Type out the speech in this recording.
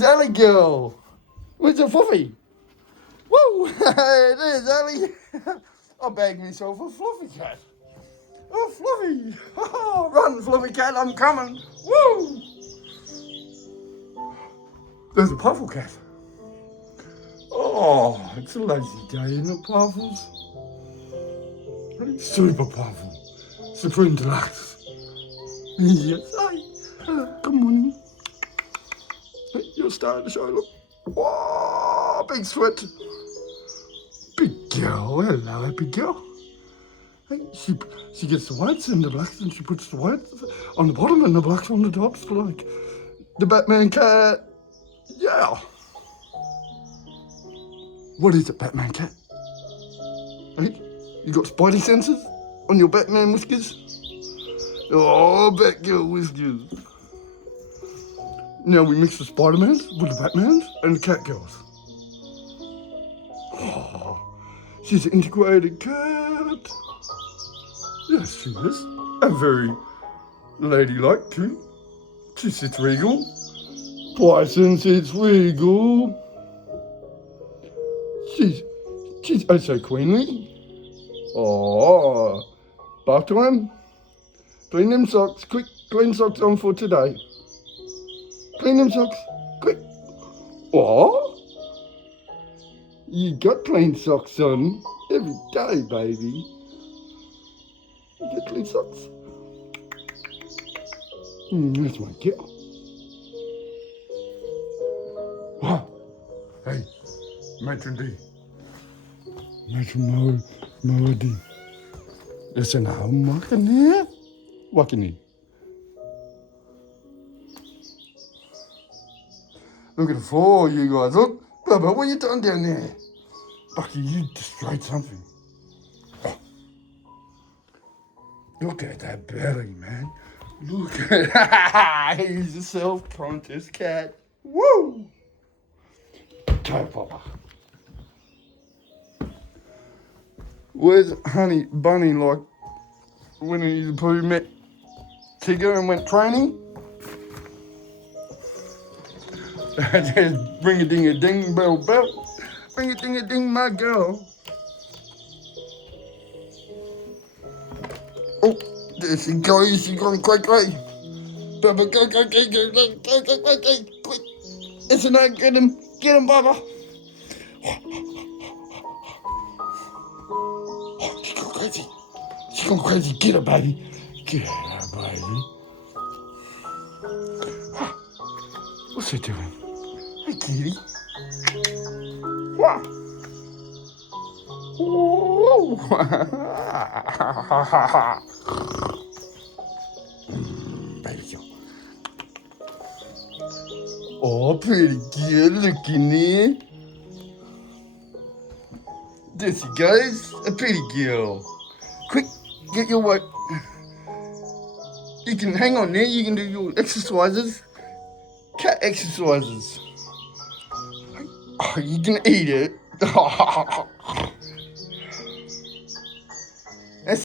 There's Ellie girl. Where's the fluffy? Woo! There's Ellie. I bagged myself a fluffy cat. Oh, Fluffy! Oh, run, Fluffy cat, I'm coming. Woo! There's a puffle cat. Oh, it's a lazy day in the puffles. Super puffle. Supreme deluxe. Yes, hi. Good morning. Hey, you're starting to show, look. Whoa, big sweat. Big girl, hello, happy girl. Hey, she gets the whites and the blacks and she puts the whites on the bottom and the blacks on the tops like the Batman cat. Yeah. What is it, Batman cat? Hey, you got spidey senses on your Batman whiskers? Oh, Batgirl whiskers. Now we mix the Spider-Mans with the Batmans and the Catgirls. Oh, she's an integrated cat. Yes, she is. And very ladylike too. She sits regal. Bryson sits regal. She's oh so queenly. Oh, bath time. Clean them socks, quick. Clean socks on for today. Clean them socks, quick. Oh, you got clean socks on every day, baby. You get clean socks. That's my girl. Wow. Hey, Matron D. Matron Mo D. Listen, I'm walking here. Walking here. Look at the floor, you guys. Look. Bubba, what are you doing down there? Bucky, you destroyed something. Oh. Look at that belly, man. Look at he's a self-conscious cat. Woo! Toe Papa. Where's Honey Bunny like when the Pooh met Tigger and went training? Just bring a ding a ding bell bell. Bring a ding a ding my girl. Oh, there she goes, she's gone quickly. Bubba, go, quick. It's a no, get him, Bubba. Oh, she's gone crazy. She's gone crazy, get her, baby. Get her, baby. What's she doing? Hey, kitty. Wow. Whoa. Baby girl. Oh, pretty good looking there. There she goes, a pretty girl. Quick, get your work. You can hang on there, you can do your exercises. Cat exercises. Oh, you can eat it.